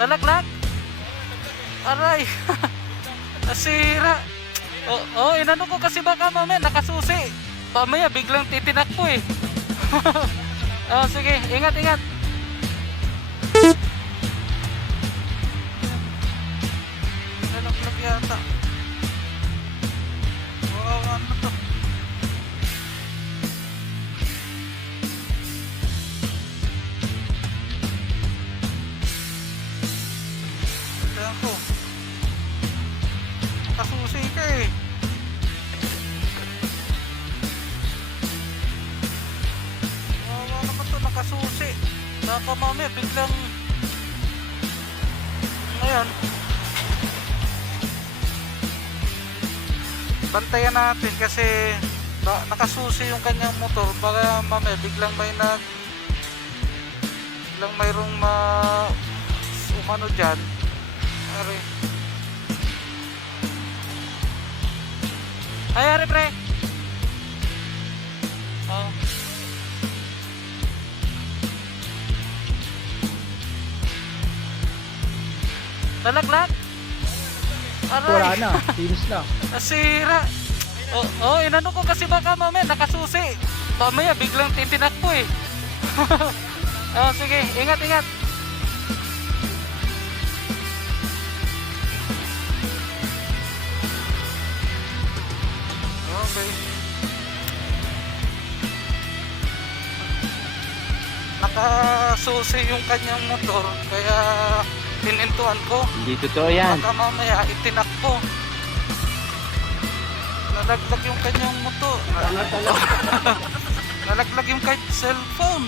Nalaglag? Aray! Nasira! Inano ko kasi baka mamaya nakasusi. Pamaya biglang titinakbo eh. Sige, ingat, ingat. Nalaglag yata. Wow, ano to? Ayan ko. Nakasusi ka eh. Wawa naman to, nakasusi. Baka mamaya biglang ngayon bantayan natin kasi nakasusi yung kanyang motor. Baka mamaya biglang mayroong umano dyan. Ari. Ay, pre. Nalaglag? Aray. Wala na, finish na. Nasira. Inano ko kasi baka mamaya nakasusi. Mamaya biglang titinakbo eh. Sige, ingat, ingat. Okay. Nakasusi yung kanyang motor kaya pinintuan ko. Hindi totoo yan. Baka mamaya itinakbo. Nalaglag yung kanyang motor. Nalaglag yung kanyang cellphone.